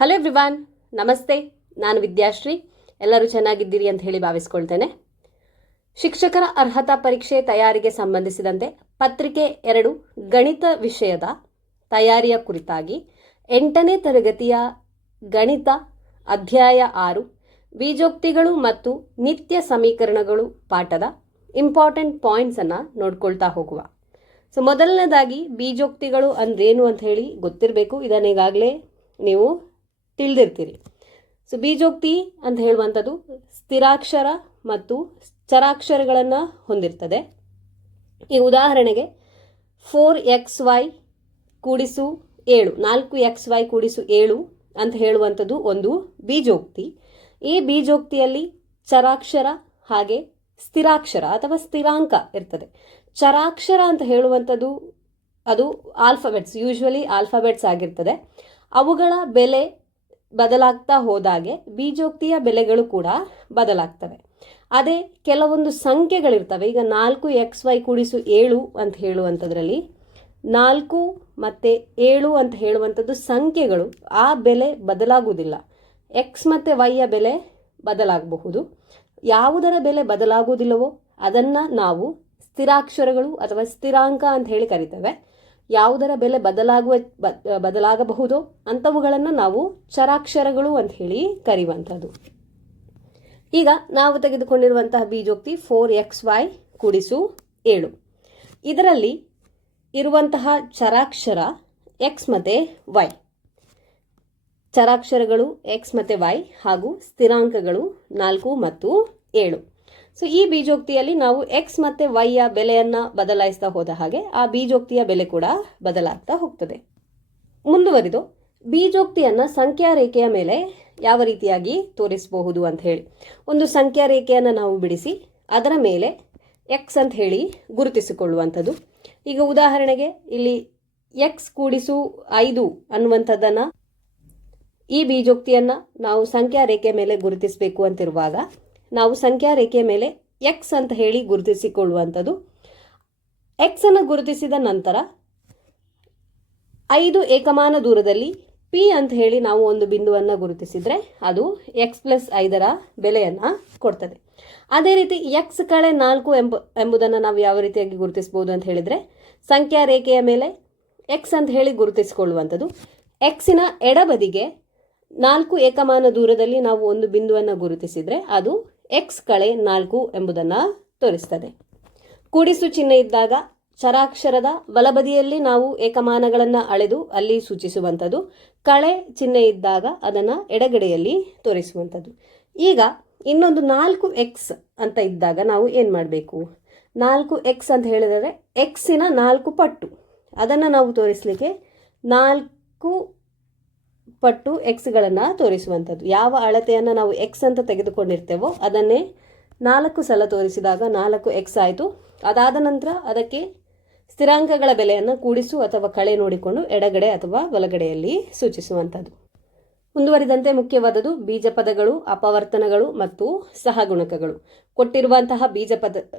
Hello everyone, ನಮಸ್ತೆ. ನಾನು ವಿದ್ಯಾಶ್ರೀ. ಎಲ್ಲರೂ ಚೆನ್ನಾಗಿದ್ದೀರಿ ಅಂತ ಹೇಳಿ ಭಾವಿಸ್ಕೊಳ್ತೇನೆ. ಶಿಕ್ಷಕರ ಅರ್ಹತಾ ಪರೀಕ್ಷೆ ತಯಾರಿಗೆ ಸಂಬಂಧಿಸಿದಂತೆ ಪತ್ರಿಕೆ 2 ಗಣಿತ ವಿಷಯದ ತಯಾರಿಯ ಕುರಿತಾಗಿ 8ನೇ ತರಗತಿಯ ಗಣಿತ ಅಧ್ಯಾಯ 6 ಬೀಜೋಕ್ತಿಗಳು ಮತ್ತು ನಿತ್ಯ ಸಮೀಕರಣಗಳು ಪಾಠದ ಇಂಪಾರ್ಟೆಂಟ್ ಪಾಯಿಂಟ್ಸನ್ನು ನೋಡ್ಕೊಳ್ತಾ ಹೋಗುವ. ಮೊದಲನೇದಾಗಿ ಬೀಜೋಕ್ತಿಗಳು ಅಂದ್ರೇನು ಅಂತ ಹೇಳಿ ಗೊತ್ತಿರಬೇಕು. ಇದನ್ನ ಈಗಾಗಲೇ ನೀವು ತಿಳಿದಿರ್ತೀರಿ. ಬೀಜೋಕ್ತಿ ಅಂತ ಹೇಳುವಂಥದ್ದು ಸ್ಥಿರಾಕ್ಷರ ಮತ್ತು ಚರಾಕ್ಷರಗಳನ್ನು ಹೊಂದಿರ್ತದೆ. ಈ ಉದಾಹರಣೆಗೆ 4xy ಕೂಡಿಸು 7 4xy ಕೂಡಿಸು 7 ಅಂತ ಹೇಳುವಂಥದ್ದು ಒಂದು ಬೀಜೋಕ್ತಿ. ಈ ಬೀಜೋಕ್ತಿಯಲ್ಲಿ ಚರಾಕ್ಷರ ಹಾಗೆ ಸ್ಥಿರಾಕ್ಷರ ಅಥವಾ ಸ್ಥಿರಾಂಕ ಇರ್ತದೆ. ಚರಾಕ್ಷರ ಅಂತ ಹೇಳುವಂಥದ್ದು ಅದು ಆಲ್ಫಾಬೆಟ್ಸ್, ಯೂಶ್ವಲಿ ಆಲ್ಫಾಬೆಟ್ಸ್ ಆಗಿರ್ತದೆ. ಅವುಗಳ ಬೆಲೆ ಬದಲಾಗ್ತಾ ಹೋದಾಗೆ ಬೀಜೋಕ್ತಿಯ ಬೆಲೆಗಳು ಕೂಡ ಬದಲಾಗ್ತವೆ. ಅದೇ ಕೆಲವೊಂದು ಸಂಖ್ಯೆಗಳಿರ್ತವೆ. ಈಗ 4xy ಕೂಡಿಸು 7 ಅಂತ ಹೇಳುವಂಥದ್ರಲ್ಲಿ 4 ಮತ್ತು 7 ಅಂತ ಹೇಳುವಂಥದ್ದು ಸಂಖ್ಯೆಗಳು, ಆ ಬೆಲೆ ಬದಲಾಗುವುದಿಲ್ಲ. ಎಕ್ಸ್ ಮತ್ತು ವೈಯ ಬೆಲೆ ಬದಲಾಗಬಹುದು. ಯಾವುದರ ಬೆಲೆ ಬದಲಾಗುವುದಿಲ್ಲವೋ ಅದನ್ನು ನಾವು ಸ್ಥಿರಾಕ್ಷರಗಳು ಅಥವಾ ಸ್ಥಿರಾಂಕ ಅಂತ ಹೇಳಿ ಕರಿತೇವೆ. ಯಾವುದರ ಬೆಲೆ ಬದಲಾಗಬಹುದೋ ಅಂಥವುಗಳನ್ನು ನಾವು ಚರಾಕ್ಷರಗಳು ಅಂತ ಹೇಳಿ ಕರೆಯುವಂಥದ್ದು. ಈಗ ನಾವು ತೆಗೆದುಕೊಂಡಿರುವಂತಹ ಬೀಜೋಕ್ತಿ 4xy ಕೂಡಿಸು 7. ಇದರಲ್ಲಿ ಇರುವಂತಹ ಚರಾಕ್ಷರ ಎಕ್ಸ್ ಮತ್ತು ವೈ, ಚರಾಕ್ಷರಗಳು ಎಕ್ಸ್ ಮತ್ತು ವೈ ಹಾಗೂ ಸ್ಥಿರಾಂಕಗಳು 4 ಮತ್ತು 7. ಈ ಬೀಜೋಕ್ತಿಯಲ್ಲಿ ನಾವು ಎಕ್ಸ್ ಮತ್ತು ವೈಯ ಬೆಲೆಯನ್ನು ಬದಲಾಯಿಸ್ತಾ ಹೋದ ಹಾಗೆ ಆ ಬೀಜೋಕ್ತಿಯ ಬೆಲೆ ಕೂಡ ಬದಲಾಗ್ತಾ ಹೋಗ್ತದೆ. ಮುಂದುವರಿದು ಬೀಜೋಕ್ತಿಯನ್ನು ಸಂಖ್ಯಾ ರೇಖೆಯ ಮೇಲೆ ಯಾವ ರೀತಿಯಾಗಿ ತೋರಿಸಬಹುದು ಅಂತ ಹೇಳಿ ಒಂದು ಸಂಖ್ಯಾ ರೇಖೆಯನ್ನು ನಾವು ಬಿಡಿಸಿ ಅದರ ಮೇಲೆ ಎಕ್ಸ್ ಅಂತ ಹೇಳಿ ಗುರುತಿಸಿಕೊಳ್ಳುವಂಥದ್ದು. ಈಗ ಉದಾಹರಣೆಗೆ ಇಲ್ಲಿ ಎಕ್ಸ್ ಕೂಡಿಸು 5 ಅನ್ನುವಂಥದ್ದನ್ನು ಈ ಬೀಜೋಕ್ತಿಯನ್ನು ನಾವು ಸಂಖ್ಯಾ ರೇಖೆಯ ಮೇಲೆ ಗುರುತಿಸಬೇಕು ಅಂತಿರುವಾಗ ನಾವು ಸಂಖ್ಯಾ ರೇಖೆಯ ಮೇಲೆ ಎಕ್ಸ್ ಅಂತ ಹೇಳಿ ಗುರುತಿಸಿಕೊಳ್ಳುವಂಥದ್ದು. ಎಕ್ಸ್ ಅನ್ನು ಗುರುತಿಸಿದ ನಂತರ 5 ಏಕಮಾನ ದೂರದಲ್ಲಿ ಪಿ ಅಂತ ಹೇಳಿ ನಾವು ಒಂದು ಬಿಂದುವನ್ನು ಗುರುತಿಸಿದರೆ ಅದು x+5 ಬೆಲೆಯನ್ನು ಕೊಡ್ತದೆ. ಅದೇ ರೀತಿ x-4 ಎಂಬುದನ್ನು ನಾವು ಯಾವ ರೀತಿಯಾಗಿ ಗುರುತಿಸಬಹುದು ಅಂತ ಹೇಳಿದರೆ ಸಂಖ್ಯಾ ರೇಖೆಯ ಮೇಲೆ ಎಕ್ಸ್ ಅಂತ ಹೇಳಿ ಗುರುತಿಸಿಕೊಳ್ಳುವಂಥದ್ದು. ಎಕ್ಸಿನ ಎಡಬದಿಗೆ 4 ಏಕಮಾನ ದೂರದಲ್ಲಿ ನಾವು ಒಂದು ಬಿಂದುವನ್ನು ಗುರುತಿಸಿದರೆ ಅದು x-4 ಎಂಬುದನ್ನು ತೋರಿಸ್ತದೆ. ಕೂಡಿಸು ಚಿಹ್ನೆ ಇದ್ದಾಗ ಚರಾಕ್ಷರದ ಬಲಬದಿಯಲ್ಲಿ ನಾವು ಏಕಮಾನಗಳನ್ನು ಅಳೆದು ಅಲ್ಲಿ ಸೂಚಿಸುವಂಥದ್ದು, ಕಳೆ ಚಿಹ್ನೆ ಇದ್ದಾಗ ಅದನ್ನು ಎಡಗಡೆಯಲ್ಲಿ ತೋರಿಸುವಂಥದ್ದು. ಈಗ ಇನ್ನೊಂದು 4x ಅಂತ ಇದ್ದಾಗ ನಾವು ಏನು ಮಾಡಬೇಕು? 4x ಅಂತ ಹೇಳಿದರೆ ಎಕ್ಸಿನ 4 ಪಟ್ಟು, ಅದನ್ನು ನಾವು ತೋರಿಸಲಿಕ್ಕೆ 4 ಪಟ್ಟು ಎಕ್ಸ್ಗಳನ್ನು ತೋರಿಸುವಂಥದ್ದು. ಯಾವ ಅಳತೆಯನ್ನು ನಾವು ಎಕ್ಸ್ ಅಂತ ತೆಗೆದುಕೊಂಡಿರ್ತೇವೋ ಅದನ್ನೇ 4 ಸಲ ತೋರಿಸಿದಾಗ 4x ಆಯಿತು. ಅದಾದ ನಂತರ ಅದಕ್ಕೆ ಸ್ಥಿರಾಂಕಗಳ ಬೆಲೆಯನ್ನು ಕೂಡಿಸು ಅಥವಾ ಕಳೆ ನೋಡಿಕೊಂಡು ಎಡಗಡೆ ಅಥವಾ ಬಲಗಡೆಯಲ್ಲಿ ಸೂಚಿಸುವಂಥದ್ದು. ಮುಂದುವರಿದಂತೆ ಮುಖ್ಯವಾದದ್ದು ಬೀಜಪದಗಳು, ಅಪವರ್ತನಗಳು ಮತ್ತು ಸಹಗುಣಕಗಳು. ಕೊಟ್ಟಿರುವಂತಹ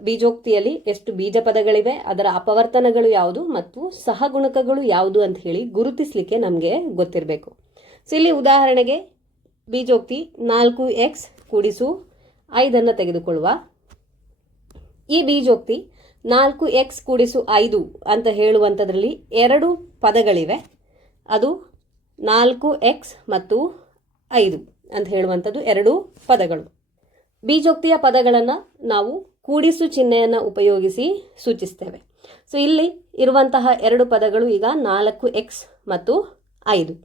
ಬೀಜೋಕ್ತಿಯಲ್ಲಿ ಎಷ್ಟು ಬೀಜಪದಗಳಿವೆ, ಅದರ ಅಪವರ್ತನಗಳು ಯಾವುದು ಮತ್ತು ಸಹಗುಣಕಗಳು ಯಾವುದು ಅಂತ ಹೇಳಿ ಗುರುತಿಸಲಿಕ್ಕೆ ನಮಗೆ ಗೊತ್ತಿರಬೇಕು. ಇಲ್ಲಿ ಉದಾಹರಣೆಗೆ ಬೀಜೋಕ್ತಿ 4x ಕೂಡಿಸು 5 ತೆಗೆದುಕೊಳ್ಳುವ. ಈ ಬೀಜೋಕ್ತಿ 4x ಕೂಡಿಸು 5 ಅಂತ ಹೇಳುವಂಥದ್ರಲ್ಲಿ 2 ಪದಗಳಿವೆ. ಅದು 4x ಮತ್ತು 5 ಅಂತ ಹೇಳುವಂಥದ್ದು 2 ಪದಗಳು. ಬೀಜೋಕ್ತಿಯ ಪದಗಳನ್ನು ನಾವು ಕೂಡಿಸು ಚಿಹ್ನೆಯನ್ನು ಉಪಯೋಗಿಸಿ ಸೂಚಿಸ್ತೇವೆ. ಇಲ್ಲಿ ಇರುವಂತಹ 2 ಪದಗಳು ಈಗ 4x ಮತ್ತು 5.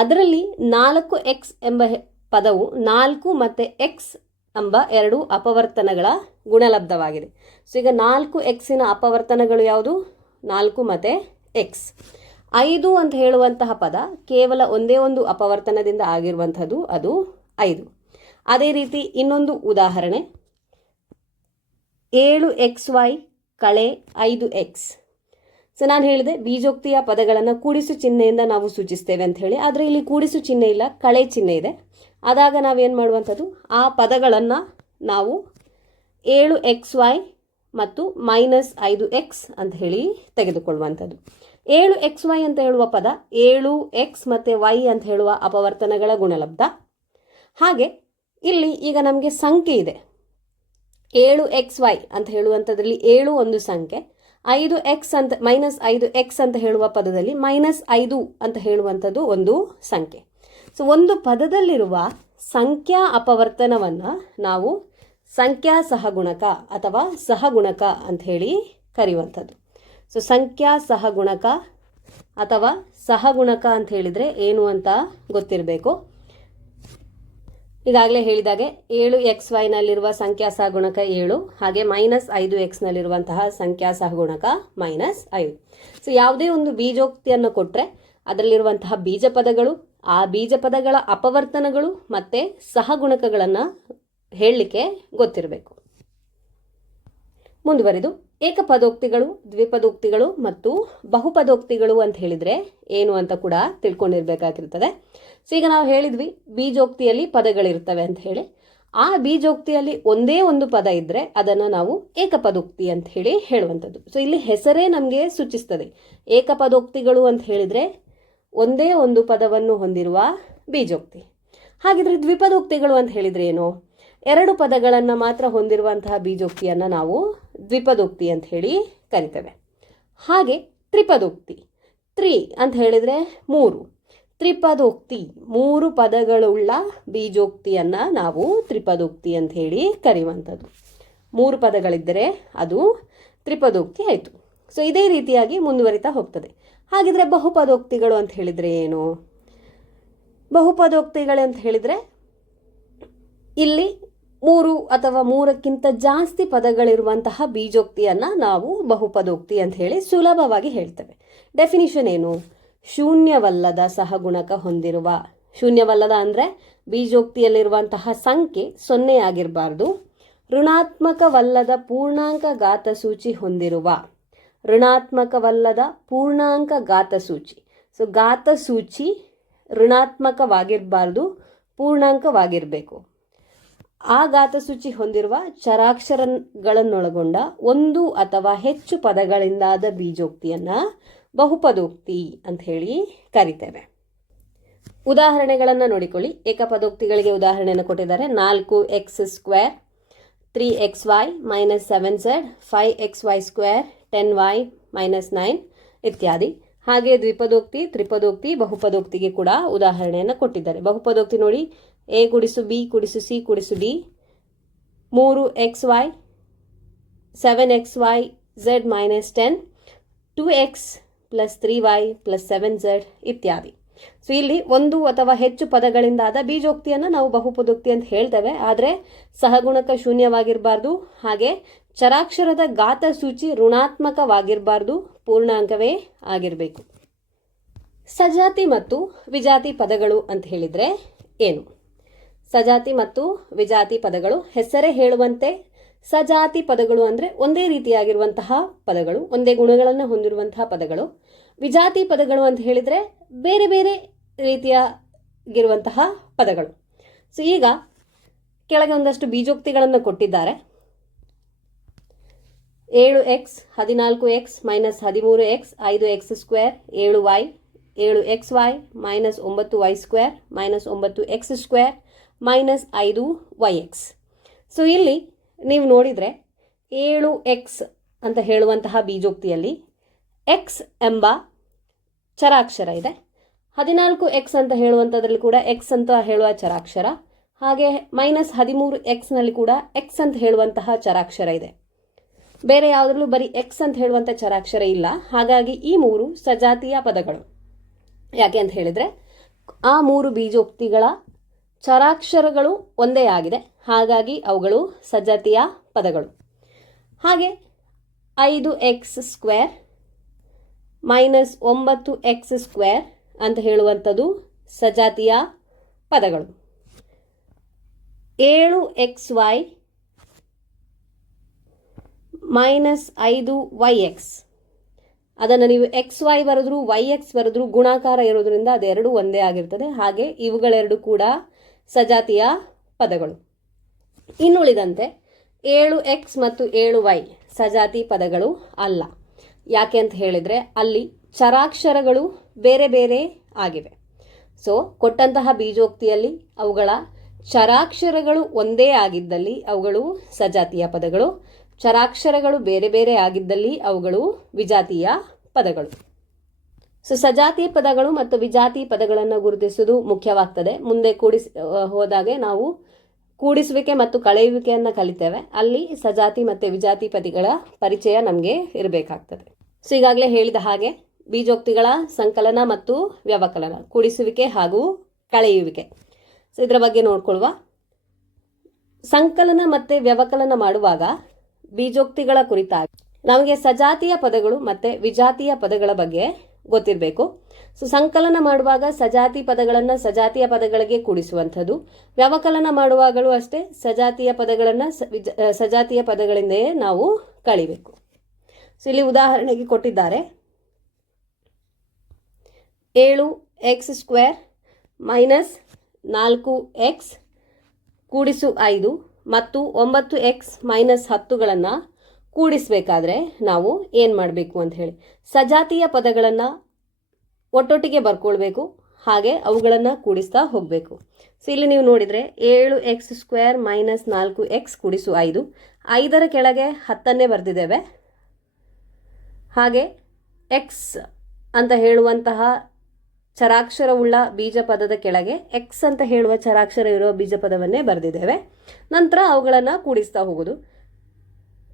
ಅದರಲ್ಲಿ 4x ಎಂಬ ಪದವು 4 ಮತ್ತು x ಎಂಬ 2 ಅಪವರ್ತನಗಳ ಗುಣಲಬ್ಧವಾಗಿದೆ. ಈಗ 4xನ ಅಪವರ್ತನಗಳು ಯಾವುದು? 4 ಮತ್ತು x. 5 ಅಂತ ಹೇಳುವಂತಹ ಪದ ಕೇವಲ ಒಂದೇ ಒಂದು ಅಪವರ್ತನದಿಂದ ಆಗಿರುವಂಥದ್ದು, ಅದು 5. ಅದೇ ರೀತಿ ಇನ್ನೊಂದು ಉದಾಹರಣೆ 7xy ಕಳೆ 5x. ನಾನು ಹೇಳಿದೆ ಬೀಜೋಕ್ತಿಯ ಪದಗಳನ್ನು ಕೂಡಿಸು ಚಿಹ್ನೆಯಿಂದ ನಾವು ಸೂಚಿಸ್ತೇವೆ ಅಂತ ಹೇಳಿ. ಆದರೆ ಇಲ್ಲಿ ಕೂಡಿಸು ಚಿಹ್ನೆ ಇಲ್ಲ, ಕಳೆ ಚಿಹ್ನೆ ಇದೆ. ಆದಾಗ ನಾವೇನು ಮಾಡುವಂಥದ್ದು, ಆ ಪದಗಳನ್ನು ನಾವು 7xy ಮತ್ತು -5x ಅಂತ ಹೇಳಿ ತೆಗೆದುಕೊಳ್ಳುವಂಥದ್ದು. 7xy ಅಂತ ಹೇಳುವ ಪದ 7x ಮತ್ತು y ಅಂತ ಹೇಳುವ ಅಪವರ್ತನಗಳ ಗುಣಲಬ್ಧ. ಹಾಗೆ ಇಲ್ಲಿ ಈಗ ನಮಗೆ ಸಂಖ್ಯೆ ಇದೆ. 7xy ಅಂತ ಹೇಳುವಂಥದ್ರಲ್ಲಿ 7 ಒಂದು ಸಂಖ್ಯೆ, 5x ಅಂತ -5x ಅಂತ ಹೇಳುವ ಪದದಲ್ಲಿ -5 ಅಂತ ಹೇಳುವಂಥದ್ದು ಒಂದು ಸಂಖ್ಯೆ. ಸೊ ಒಂದು ಪದದಲ್ಲಿರುವ ಸಂಖ್ಯಾ ಅಪವರ್ತನವನ್ನು ನಾವು ಸಂಖ್ಯಾ ಸಹಗುಣಕ ಅಥವಾ ಸಹಗುಣಕ ಅಂತ ಹೇಳಿ ಕರೆಯುವಂಥದ್ದು. ಸೊ ಸಂಖ್ಯಾ ಸಹಗುಣಕ ಅಥವಾ ಸಹಗುಣಕ ಅಂತ ಹೇಳಿದರೆ ಏನು ಅಂತ ಗೊತ್ತಿರಬೇಕು. ಈಗಾಗಲೇ ಹೇಳಿದಾಗೆ 7xy ನಲ್ಲಿರುವ ಸಂಖ್ಯಾ ಸಹಗುಣಕ 7, ಹಾಗೆ -5x ನಲ್ಲಿರುವಂತಹ ಸಂಖ್ಯಾ ಸಹಗುಣಕ -5. ಸೊ ಯಾವುದೇ ಒಂದು ಬೀಜೋಕ್ತಿಯನ್ನು ಕೊಟ್ಟರೆ ಅದರಲ್ಲಿರುವಂತಹ ಬೀಜ ಪದಗಳು, ಆ ಬೀಜ ಪದಗಳ ಅಪವರ್ತನಗಳು ಮತ್ತು ಸಹಗುಣಕಗಳನ್ನು ಹೇಳಲಿಕ್ಕೆ ಗೊತ್ತಿರಬೇಕು. ಮುಂದುವರೆದು ಏಕಪದೋಕ್ತಿಗಳು, ದ್ವಿಪದೋಕ್ತಿಗಳು ಮತ್ತು ಬಹುಪದೋಕ್ತಿಗಳು ಅಂತ ಹೇಳಿದರೆ ಏನು ಅಂತ ಕೂಡ ತಿಳ್ಕೊಂಡಿರ್ಬೇಕಾಗಿರ್ತದೆ. ಸೊ ಈಗ ನಾವು ಹೇಳಿದ್ವಿ ಬೀಜೋಕ್ತಿಯಲ್ಲಿ ಪದಗಳಿರ್ತವೆ ಅಂತ ಹೇಳಿ. ಆ ಬೀಜೋಕ್ತಿಯಲ್ಲಿ ಒಂದೇ ಒಂದು ಪದ ಇದ್ದರೆ ಅದನ್ನು ನಾವು ಏಕಪದೋಕ್ತಿ ಅಂತ ಹೇಳಿ ಹೇಳುವಂಥದ್ದು. ಸೊ ಇಲ್ಲಿ ಹೆಸರೇ ನಮಗೆ ಸೂಚಿಸ್ತದೆ. ಏಕಪದೋಕ್ತಿಗಳು ಅಂತ ಹೇಳಿದರೆ ಒಂದೇ ಒಂದು ಪದವನ್ನು ಹೊಂದಿರುವ ಬೀಜೋಕ್ತಿ. ಹಾಗಿದ್ರೆ ದ್ವಿಪದೋಕ್ತಿಗಳು ಅಂತ ಹೇಳಿದರೆ ಏನು? 2 ಪದಗಳನ್ನು ಮಾತ್ರ ಹೊಂದಿರುವಂತಹ ಬೀಜೋಕ್ತಿಯನ್ನು ನಾವು ದ್ವಿಪದೋಕ್ತಿ ಅಂತ ಹೇಳಿ ಕರಿತೇವೆ. ಹಾಗೆ ತ್ರಿಪದೋಕ್ತಿ, ಅಂತ ಹೇಳಿದರೆ 3. ತ್ರಿಪದೋಕ್ತಿ 3 ಪದಗಳುಳ್ಳ ಬೀಜೋಕ್ತಿಯನ್ನು ನಾವು ತ್ರಿಪದೋಕ್ತಿ ಅಂತ ಹೇಳಿ ಕರೆಯುವಂಥದ್ದು. 3 ಪದಗಳಿದ್ದರೆ ಅದು ತ್ರಿಪದೋಕ್ತಿ ಆಯಿತು. ಸೊ ಇದೇ ರೀತಿಯಾಗಿ ಮುಂದುವರಿತಾ ಹೋಗ್ತದೆ. ಹಾಗಿದ್ರೆ ಬಹುಪದೋಕ್ತಿಗಳು ಅಂತ ಹೇಳಿದರೆ ಏನು? ಬಹುಪದೋಕ್ತಿಗಳು ಅಂತ ಹೇಳಿದರೆ ಇಲ್ಲಿ 3 ಅಥವಾ 3ಕ್ಕಿಂತ ಜಾಸ್ತಿ ಪದಗಳಿರುವಂತಹ ಬೀಜೋಕ್ತಿಯನ್ನು ನಾವು ಬಹುಪದೋಕ್ತಿ ಅಂತ ಹೇಳಿ ಸುಲಭವಾಗಿ ಹೇಳ್ತೇವೆ. ಡೆಫಿನಿಷನ್ ಏನು? ಶೂನ್ಯವಲ್ಲದ ಸಹಗುಣಕ ಹೊಂದಿರುವ, ಶೂನ್ಯವಲ್ಲದ ಅಂದರೆ ಬೀಜೋಕ್ತಿಯಲ್ಲಿರುವಂತಹ ಸಂಖ್ಯೆ 0 ಆಗಿರಬಾರ್ದು, ಋಣಾತ್ಮಕವಲ್ಲದ ಪೂರ್ಣಾಂಕ ಘಾತಸೂಚಿ ಹೊಂದಿರುವ, ಋಣಾತ್ಮಕವಲ್ಲದ ಪೂರ್ಣಾಂಕ ಘಾತಸೂಚಿ. ಸೊ ಘಾತಸೂಚಿ ಋಣಾತ್ಮಕವಾಗಿರಬಾರ್ದು, ಪೂರ್ಣಾಂಕವಾಗಿರಬೇಕು. ಆ ಘಾತಸೂಚಿ ಹೊಂದಿರುವ ಚರಾಕ್ಷರಗಳನ್ನೊಳಗೊಂಡ 1 ಅಥವಾ ಹೆಚ್ಚು ಪದಗಳಿಂದಾದ ಬೀಜೋಕ್ತಿಯನ್ನು ಬಹುಪದೋಕ್ತಿ ಅಂತ ಹೇಳಿ ಕರಿತೇವೆ. ಉದಾಹರಣೆಗಳನ್ನು ನೋಡಿಕೊಳ್ಳಿ. ಏಕಪದೋಕ್ತಿಗಳಿಗೆ ಉದಾಹರಣೆಯನ್ನು ಕೊಟ್ಟಿದ್ದಾರೆ. 4x² 3xy -7z 5xy² 10y -9 ಇತ್ಯಾದಿ. ಹಾಗೆ ದ್ವಿಪದೋಕ್ತಿ, ತ್ರಿಪದೋಕ್ತಿ, ಬಹುಪದೋಕ್ತಿಗೆ ಕೂಡ ಉದಾಹರಣೆಯನ್ನು ಕೊಟ್ಟಿದ್ದಾರೆ. ಬಹುಪದೋಕ್ತಿ ನೋಡಿ, a × b × c × d 3xy 7xy z -10 2x + 3y + 7z ಇತ್ಯಾದಿ. ಸೊ ಇಲ್ಲಿ 1 ಅಥವಾ ಹೆಚ್ಚು ಪದಗಳಿಂದಾದ ಬೀಜೋಕ್ತಿಯನ್ನು ನಾವು ಬಹುಪದೋಕ್ತಿ ಅಂತ ಹೇಳ್ತೇವೆ. ಆದರೆ ಸಹಗುಣಕ ಶೂನ್ಯವಾಗಿರಬಾರ್ದು, ಹಾಗೆ ಚರಾಕ್ಷರದ ಘಾತಸೂಚಿ ಋಣಾತ್ಮಕವಾಗಿರಬಾರ್ದು, ಪೂರ್ಣಾಂಕವೇ ಆಗಿರಬೇಕು. ಸಜಾತಿ ಮತ್ತು ವಿಜಾತಿ ಪದಗಳು ಅಂತ ಹೇಳಿದರೆ ಏನು? ಸಜಾತಿ ಮತ್ತು ವಿಜಾತಿ ಪದಗಳು ಹೆಸರೇ ಹೇಳುವಂತೆ ಸಜಾತಿ ಪದಗಳು ಅಂದರೆ ಒಂದೇ ರೀತಿಯಾಗಿರುವಂತಹ ಪದಗಳು, ಒಂದೇ ಗುಣಗಳನ್ನು ಹೊಂದಿರುವಂತಹ ಪದಗಳು. ವಿಜಾತಿ ಪದಗಳು ಅಂತ ಹೇಳಿದರೆ ಬೇರೆ ಬೇರೆ ರೀತಿಯಾಗಿರುವಂತಹ ಪದಗಳು. ಸೊ ಈಗ ಕೆಳಗೆ ಒಂದಷ್ಟು ಬೀಜೋಕ್ತಿಗಳನ್ನು ಕೊಟ್ಟಿದ್ದಾರೆ. 7x 14x -13x 5x² 7y 7xy -9y² -9x² -5yx. So ಇಲ್ಲಿ ನೀವು ನೋಡಿದರೆ 7x ಅಂತ ಹೇಳುವಂತಹ ಬೀಜೋಕ್ತಿಯಲ್ಲಿ x ಎಂಬ ಚರಾಕ್ಷರ ಇದೆ. 14x ಅಂತ ಹೇಳುವಂಥದ್ರಲ್ಲಿ ಕೂಡ x ಅಂತ ಹೇಳುವ ಚರಾಕ್ಷರ, ಹಾಗೆ -13x ಕೂಡ x ಅಂತ ಹೇಳುವಂತಹ ಚರಾಕ್ಷರ ಇದೆ. ಬೇರೆ ಯಾವುದರಲ್ಲೂ ಬರೀ x ಅಂತ ಹೇಳುವಂಥ ಚರಾಕ್ಷರ ಇಲ್ಲ. ಹಾಗಾಗಿ ಈ 3 ಸಜಾತಿಯ ಪದಗಳು. ಯಾಕೆ ಅಂತ ಹೇಳಿದರೆ ಆ 3 ಬೀಜೋಕ್ತಿಗಳ ಚರಾಕ್ಷರಗಳು ಒಂದೇ ಆಗಿದೆ, ಹಾಗಾಗಿ ಅವುಗಳು ಸಜಾತಿಯ ಪದಗಳು. ಹಾಗೆ 5x² -9x² ಅಂತ ಹೇಳುವಂಥದ್ದು ಸಜಾತಿಯ ಪದಗಳು. 7xy -5yx ಅದನ್ನು ನೀವು xy ಬರೆದ್ರು yx ಬರೆದ್ರು ಗುಣಾಕಾರ ಇರೋದ್ರಿಂದ ಅದೆರಡು ಒಂದೇ ಆಗಿರ್ತದೆ. ಹಾಗೆ ಇವುಗಳೆರಡು ಕೂಡ ಸಜಾತಿಯ ಪದಗಳು. ಇನ್ನುಳಿದಂತೆ 7x ಮತ್ತು 7y ಸಜಾತಿ ಪದಗಳು ಅಲ್ಲ. ಯಾಕೆ ಅಂತ ಹೇಳಿದರೆ ಅಲ್ಲಿ ಚರಾಕ್ಷರಗಳು ಬೇರೆ ಬೇರೆ ಆಗಿವೆ. ಸೊ ಕೊಟ್ಟಂತಹ ಬೀಜೋಕ್ತಿಯಲ್ಲಿ ಅವುಗಳ ಚರಾಕ್ಷರಗಳು ಒಂದೇ ಆಗಿದ್ದಲ್ಲಿ ಅವುಗಳು ಸಜಾತಿಯ ಪದಗಳು, ಚರಾಕ್ಷರಗಳು ಬೇರೆ ಬೇರೆ ಆಗಿದ್ದಲ್ಲಿ ಅವುಗಳು ವಿಜಾತಿಯ ಪದಗಳು. ಸೊ ಸಜಾತಿ ಪದಗಳು ಮತ್ತು ವಿಜಾತಿ ಪದಗಳನ್ನು ಗುರುತಿಸುವುದು ಮುಖ್ಯವಾಗ್ತದೆ. ಮುಂದೆ ಹೋದಾಗೆ ನಾವು ಕೂಡಿಸುವಿಕೆ ಮತ್ತು ಕಳೆಯುವಿಕೆಯನ್ನು ಕಲಿತೇವೆ. ಅಲ್ಲಿ ಸಜಾತಿ ಮತ್ತು ವಿಜಾತಿ ಪದಗಳ ಪರಿಚಯ ನಮಗೆ ಇರಬೇಕಾಗ್ತದೆ. ಸೊ ಈಗಾಗಲೇ ಹೇಳಿದ ಹಾಗೆ ಬೀಜೋಕ್ತಿಗಳ ಸಂಕಲನ ಮತ್ತು ವ್ಯವಕಲನ, ಕೂಡಿಸುವಿಕೆ ಹಾಗೂ ಕಳೆಯುವಿಕೆ. ಸೊ ಇದರ ಬಗ್ಗೆ ನೋಡ್ಕೊಳ್ಳುವ. ಸಂಕಲನ ಮತ್ತು ವ್ಯವಕಲನ ಮಾಡುವಾಗ ಬೀಜೋಕ್ತಿಗಳ ಕುರಿತಾಗಿ ನಮಗೆ ಸಜಾತಿಯ ಪದಗಳು ಮತ್ತು ವಿಜಾತಿಯ ಪದಗಳ ಬಗ್ಗೆ ಗೊತ್ತಿರಬೇಕು. ಸೊ ಸಂಕಲನ ಮಾಡುವಾಗ ಸಜಾತಿ ಪದಗಳನ್ನು ಸಜಾತಿಯ ಪದಗಳಿಗೆ ಕೂಡಿಸುವಂಥದ್ದು, ವ್ಯವಕಲನ ಮಾಡುವಾಗಲೂ ಅಷ್ಟೇ ಸಜಾತಿಯ ಪದಗಳನ್ನು ಸಜಾತಿಯ ಪದಗಳಿಂದಲೇ ನಾವು ಕಳಿಬೇಕು. ಸೊ ಇಲ್ಲಿ ಉದಾಹರಣೆಗೆ ಕೊಟ್ಟಿದ್ದಾರೆ 7x² ಮೈನಸ್ 4x ಕೂಡಿಸು 5 ಮತ್ತು 9x ಮೈನಸ್ 10ಗಳನ್ನು ಕೂಡಿಸಬೇಕಾದ್ರೆ ನಾವು ಏನು ಮಾಡಬೇಕು ಅಂತ ಹೇಳಿ ಸಜಾತಿಯ ಪದಗಳನ್ನು ಒಟ್ಟೊಟ್ಟಿಗೆ ಬರ್ಕೊಳ್ಬೇಕು, ಹಾಗೆ ಅವುಗಳನ್ನು ಕೂಡಿಸ್ತಾ ಹೋಗಬೇಕು. ಸೊ ಇಲ್ಲಿ ನೀವು ನೋಡಿದರೆ 7x² ಮೈನಸ್ 4x ಕೂಡಿಸು 5, 5ರ ಕೆಳಗೆ 10ನ್ನೇ ಬರೆದಿದ್ದೇವೆ. ಹಾಗೆ ಎಕ್ಸ್ ಅಂತ ಹೇಳುವಂತಹ ಚರಾಕ್ಷರವುಳ್ಳ ಬೀಜ ಪದದ ಕೆಳಗೆ ಎಕ್ಸ್ ಅಂತ ಹೇಳುವ ಚರಾಕ್ಷರ ಇರುವ ಬೀಜ ಪದವನ್ನೇ ಬರೆದಿದ್ದೇವೆ. ನಂತರ ಅವುಗಳನ್ನು ಕೂಡಿಸ್ತಾ ಹೋಗೋದು.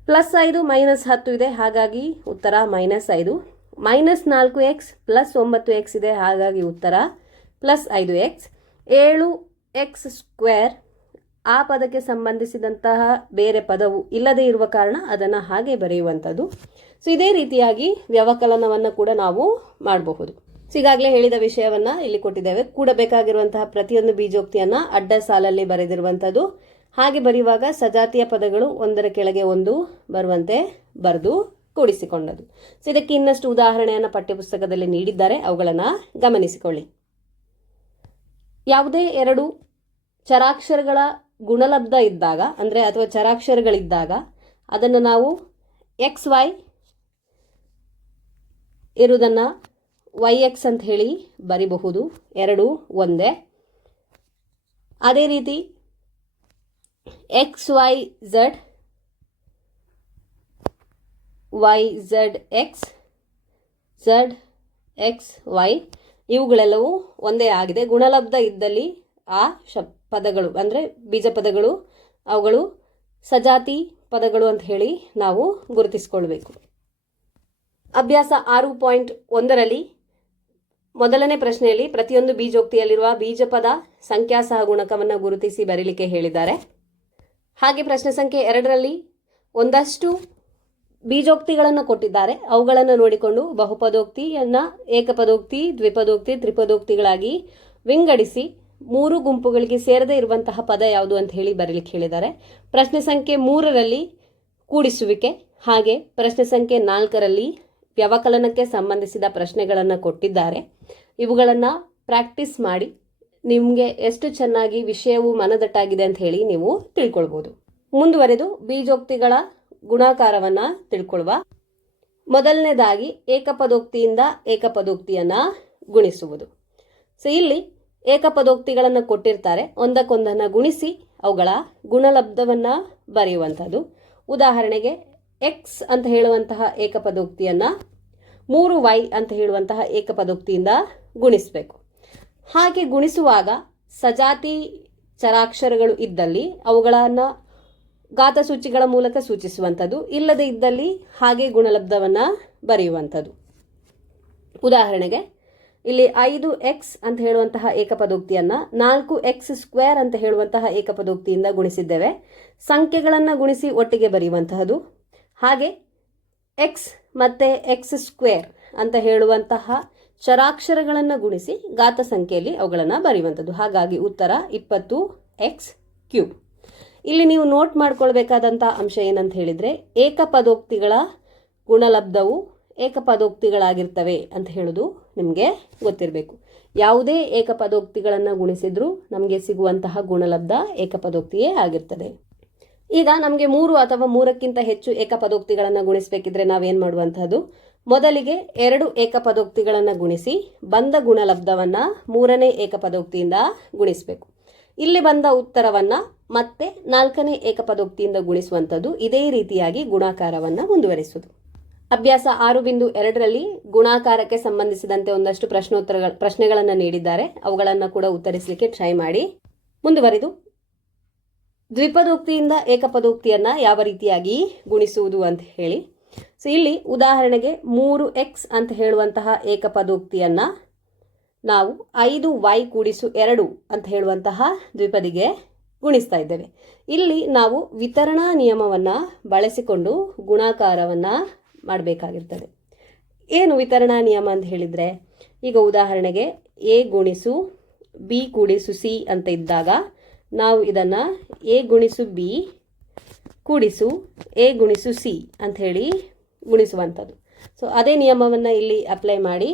+5 -10 ಇದೆ, ಹಾಗಾಗಿ ಉತ್ತರ -5. -4x + 9x ಇದೆ, ಹಾಗಾಗಿ ಉತ್ತರ +5x. 7x² ಆ ಪದಕ್ಕೆ ಸಂಬಂಧಿಸಿದಂತಹ ಬೇರೆ ಪದವು ಇಲ್ಲದೇ ಇರುವ ಕಾರಣ ಅದನ್ನು ಹಾಗೆ ಬರೆಯುವಂಥದ್ದು. ಸೊ ಇದೇ ರೀತಿಯಾಗಿ ವ್ಯವಕಲನವನ್ನು ಕೂಡ ನಾವು ಮಾಡಬಹುದು. ಸೊ ಈಗಾಗಲೇ ಹೇಳಿದ ವಿಷಯವನ್ನು ಇಲ್ಲಿ ಕೊಟ್ಟಿದ್ದೇವೆ. ಕೂಡಬೇಕಾಗಿರುವಂತಹ ಪ್ರತಿಯೊಂದು ಬೀಜೋಕ್ತಿಯನ್ನು ಅಡ್ಡ ಸಾಲಲ್ಲಿ ಬರೆದಿರುವಂಥದ್ದು. ಹಾಗೆ ಬರೆಯುವಾಗ ಸಜಾತಿಯ ಪದಗಳು ಒಂದರ ಕೆಳಗೆ ಒಂದು ಬರುವಂತೆ ಬರೆದು ಕೂಡಿಸಿಕೊಂಡದ್ದು. ಸೊ ಇದಕ್ಕೆ ಇನ್ನಷ್ಟು ಉದಾಹರಣೆಯನ್ನು ಪಠ್ಯಪುಸ್ತಕದಲ್ಲಿ ನೀಡಿದ್ದಾರೆ, ಅವುಗಳನ್ನು ಗಮನಿಸಿಕೊಳ್ಳಿ. ಯಾವುದೇ ಎರಡು ಚರಾಕ್ಷರಗಳ ಗುಣಲಬ್ಧ ಇದ್ದಾಗ ಅಂದರೆ ಅಥವಾ ಚರಾಕ್ಷರಗಳಿದ್ದಾಗ ಅದನ್ನು ನಾವು XY ಇರುವುದನ್ನು YX ಅಂತ ಹೇಳಿ ಬರಿಬಹುದು, ಎರಡೂ ಒಂದೇ. ಅದೇ ರೀತಿ XYZ YZX ZXY ಇವುಗಳೆಲ್ಲವೂ ಒಂದೇ ಆಗಿದೆ. ಗುಣಲಬ್ಧ ಇದ್ದಲ್ಲಿ ಆ ಪದಗಳು ಅಂದರೆ ಬೀಜ ಪದಗಳು ಅವುಗಳು ಸಜಾತಿ ಪದಗಳು ಅಂತ ಹೇಳಿ ನಾವು ಗುರುತಿಸಿಕೊಳ್ಬೇಕು. ಅಭ್ಯಾಸ 6.1ರಲ್ಲಿ ಮೊದಲನೇ ಪ್ರಶ್ನೆಯಲ್ಲಿ ಪ್ರತಿಯೊಂದು ಬೀಜೋಕ್ತಿಯಲ್ಲಿರುವ ಬೀಜಪದ ಸಂಖ್ಯಾ ಸಹಗುಣಕವನ್ನು ಗುರುತಿಸಿ ಬರೀಲಿಕ್ಕೆ ಹೇಳಿದ್ದಾರೆ. ಹಾಗೆ ಪ್ರಶ್ನೆ ಸಂಖ್ಯೆ 2ರಲ್ಲಿ ಒಂದಷ್ಟು ಬೀಜೋಕ್ತಿಗಳನ್ನು ಕೊಟ್ಟಿದ್ದಾರೆ. ಅವುಗಳನ್ನು ನೋಡಿಕೊಂಡು ಬಹುಪದೋಕ್ತಿಯನ್ನು ಏಕಪದೋಕ್ತಿ, ದ್ವಿಪದೋಕ್ತಿ, ತ್ರಿಪದೋಕ್ತಿಗಳಾಗಿ ವಿಂಗಡಿಸಿ 3 ಗುಂಪುಗಳಿಗೆ ಸೇರದೇ ಇರುವಂತಹ ಪದ ಯಾವುದು ಅಂತ ಹೇಳಿ ಬರೀಲಿಕ್ಕೆ ಹೇಳಿದ್ದಾರೆ. ಪ್ರಶ್ನೆ ಸಂಖ್ಯೆ 3ರಲ್ಲಿ ಕೂಡಿಸುವಿಕೆ, ಹಾಗೆ ಪ್ರಶ್ನೆ ಸಂಖ್ಯೆ 4ರಲ್ಲಿ ವ್ಯವಕಲನಕ್ಕೆ ಸಂಬಂಧಿಸಿದ ಪ್ರಶ್ನೆಗಳನ್ನು ಕೊಟ್ಟಿದ್ದಾರೆ. ಇವುಗಳನ್ನು ಪ್ರಾಕ್ಟೀಸ್ ಮಾಡಿ ನಿಮಗೆ ಎಷ್ಟು ಚೆನ್ನಾಗಿ ವಿಷಯವು ಮನದಟ್ಟಾಗಿದೆ ಅಂತ ಹೇಳಿ ನೀವು ತಿಳ್ಕೊಳ್ಬೋದು. ಮುಂದುವರೆದು ಬೀಜೋಕ್ತಿಗಳ ಗುಣಾಕಾರವನ್ನು ತಿಳ್ಕೊಳ್ಳುವ. ಮೊದಲನೇದಾಗಿ ಏಕಪದೋಕ್ತಿಯಿಂದ ಏಕಪದೋಕ್ತಿಯನ್ನು ಗುಣಿಸುವುದು. ಸೊ ಇಲ್ಲಿ ಏಕಪದೋಕ್ತಿಗಳನ್ನು ಕೊಟ್ಟಿರ್ತಾರೆ, ಒಂದಕ್ಕೊಂದನ್ನು ಗುಣಿಸಿ ಅವುಗಳ ಗುಣಲಬ್ಧವನ್ನು ಬರೆಯುವಂಥದ್ದು. ಉದಾಹರಣೆಗೆ ಎಕ್ಸ್ ಅಂತ ಹೇಳುವಂತಹ ಏಕಪದೋಕ್ತಿಯನ್ನು 3y ಅಂತ ಹೇಳುವಂತಹ ಏಕಪದೋಕ್ತಿಯಿಂದ ಗುಣಿಸಬೇಕು. ಹಾಗೆ ಗುಣಿಸುವಾಗ ಸಜಾತಿ ಚರಾಕ್ಷರಗಳು ಇದ್ದಲ್ಲಿ ಅವುಗಳನ್ನು ಘಾತಸೂಚಿಗಳ ಮೂಲಕ ಸೂಚಿಸುವಂಥದ್ದು, ಇಲ್ಲದೇ ಇದ್ದಲ್ಲಿ ಹಾಗೆ ಗುಣಲಬ್ಧವನ್ನು ಬರೆಯುವಂಥದ್ದು. ಉದಾಹರಣೆಗೆ ಇಲ್ಲಿ 5x ಅಂತ ಹೇಳುವಂತಹ ಏಕಪದೋಕ್ತಿಯನ್ನು 4x² ಅಂತ ಹೇಳುವಂತಹ ಏಕಪದೋಕ್ತಿಯಿಂದ ಗುಣಿಸಿದ್ದೇವೆ. ಸಂಖ್ಯೆಗಳನ್ನು ಗುಣಿಸಿ ಒಟ್ಟಿಗೆ ಬರೆಯುವಂತಹದ್ದು. ಹಾಗೆ x ಮತ್ತು x² ಅಂತ ಹೇಳುವಂತಹ ಚರಾಕ್ಷರಗಳನ್ನು ಗುಣಿಸಿ ಘಾತ ಸಂಖ್ಯೆಯಲ್ಲಿ ಅವುಗಳನ್ನು ಬರೆಯುವಂಥದ್ದು. ಹಾಗಾಗಿ ಉತ್ತರ 20x³. ಇಲ್ಲಿ ನೀವು ನೋಟ್ ಮಾಡ್ಕೊಳ್ಬೇಕಾದಂಥ ಅಂಶ ಏನಂತ ಹೇಳಿದರೆ ಏಕಪದೋಕ್ತಿಗಳ ಗುಣಲಬ್ಧವು ಏಕಪದೋಕ್ತಿಗಳಾಗಿರ್ತವೆ ಅಂತ ಹೇಳೋದು ನಿಮಗೆ ಗೊತ್ತಿರಬೇಕು. ಯಾವುದೇ ಏಕಪದೋಕ್ತಿಗಳನ್ನು ಗುಣಿಸಿದ್ರೂ ನಮಗೆ ಸಿಗುವಂತಹ ಗುಣಲಬ್ಧ ಏಕಪದೋಕ್ತಿಯೇ ಆಗಿರ್ತದೆ. ಈಗ ನಮಗೆ 3 ಅಥವಾ 3ಕ್ಕಿಂತ ಹೆಚ್ಚು ಏಕಪದೋಕ್ತಿಗಳನ್ನು ಗುಣಿಸಬೇಕಿದ್ರೆ ನಾವೇನು ಮಾಡುವಂತಹದ್ದು, ಮೊದಲಿಗೆ 2 ಏಕಪದೋಕ್ತಿಗಳನ್ನು ಗುಣಿಸಿ ಬಂದ ಗುಣಲಬ್ಧವನ್ನು 3ನೇ ಏಕಪದೋಕ್ತಿಯಿಂದ ಗುಣಿಸಬೇಕು. ಇಲ್ಲಿ ಬಂದ ಉತ್ತರವನ್ನು ಮತ್ತೆ 4ನೇ ಏಕಪದೋಕ್ತಿಯಿಂದ ಗುಣಿಸುವಂಥದ್ದು. ಇದೇ ರೀತಿಯಾಗಿ ಗುಣಾಕಾರವನ್ನು ಮುಂದುವರಿಸುವುದು. ಅಭ್ಯಾಸ 6.2ರಲ್ಲಿ ಗುಣಾಕಾರಕ್ಕೆ ಸಂಬಂಧಿಸಿದಂತೆ ಒಂದಷ್ಟು ಪ್ರಶ್ನೆಗಳನ್ನು ನೀಡಿದ್ದಾರೆ. ಅವುಗಳನ್ನು ಕೂಡ ಉತ್ತರಿಸಲಿಕ್ಕೆ ಟ್ರೈ ಮಾಡಿ. ಮುಂದುವರಿದು ದ್ವಿಪದೋಕ್ತಿಯಿಂದ ಏಕಪದೋಕ್ತಿಯನ್ನು ಯಾವ ರೀತಿಯಾಗಿ ಗುಣಿಸುವುದು ಅಂತ ಹೇಳಿ. ಸೊ ಇಲ್ಲಿ ಉದಾಹರಣೆಗೆ 3x ಅಂತ ಹೇಳುವಂತಹ ಏಕಪದೋಕ್ತಿಯನ್ನು ನಾವು 5y ಕೂಡಿಸು 2 ಅಂತ ಹೇಳುವಂತಹ ದ್ವಿಪದಿಗೆ ಗುಣಿಸ್ತಾ ಇದ್ದೇವೆ. ಇಲ್ಲಿ ನಾವು ವಿತರಣಾ ನಿಯಮವನ್ನು ಬಳಸಿಕೊಂಡು ಗುಣಾಕಾರವನ್ನು ಮಾಡಬೇಕಾಗಿರ್ತದೆ. ಏನು ವಿತರಣಾ ನಿಯಮ ಅಂತ ಹೇಳಿದರೆ, ಈಗ ಉದಾಹರಣೆಗೆ a ಗುಣಿಸು b ಕೂಡಿಸು c ಅಂತ ಇದ್ದಾಗ ನಾವು ಇದನ್ನು a ಗುಣಿಸು b ಕೂಡಿಸು a ಗುಣಿಸು c ಅಂತ ಹೇಳಿ ಗುಣಿಸುವಂಥದ್ದು. ಸೊ ಅದೇ ನಿಯಮವನ್ನು ಇಲ್ಲಿ ಅಪ್ಲೈ ಮಾಡಿ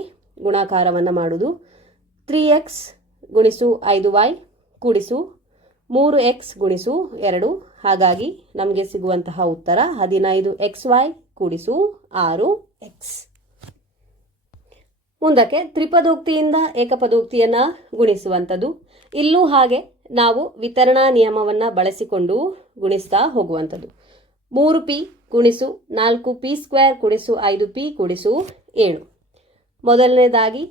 ಗುಣಾಕಾರವನ್ನು ಮಾಡೋದು. 3x ಗುಣಿಸು 5y ಕೂಡಿಸು 3x ಗುಣಿಸು 2. ಹಾಗಾಗಿ ನಮಗೆ ಸಿಗುವಂತಹ ಉತ್ತರ 15xy ಕೂಡಿಸು 6x. ಮುಂದಕ್ಕೆ ತ್ರಿಪದೋಕ್ತಿಯಿಂದ ಏಕಪದೋಕ್ತಿಯನ್ನು ಗುಣಿಸುವಂಥದ್ದು. ಇಲ್ಲೂ ಹಾಗೆ ನಾವು ವಿತರಣಾ ನಿಯಮವನ್ನು ಬಳಸಿಕೊಂಡು ಗುಣಿಸ್ತಾ ಹೋಗುವಂಥದ್ದು. 3p ಗುಣಿಸು 4p² ಕೂಡಿಸು 5p ಕೂಡಿಸು 7. ಮೊದಲನೇದಾಗಿ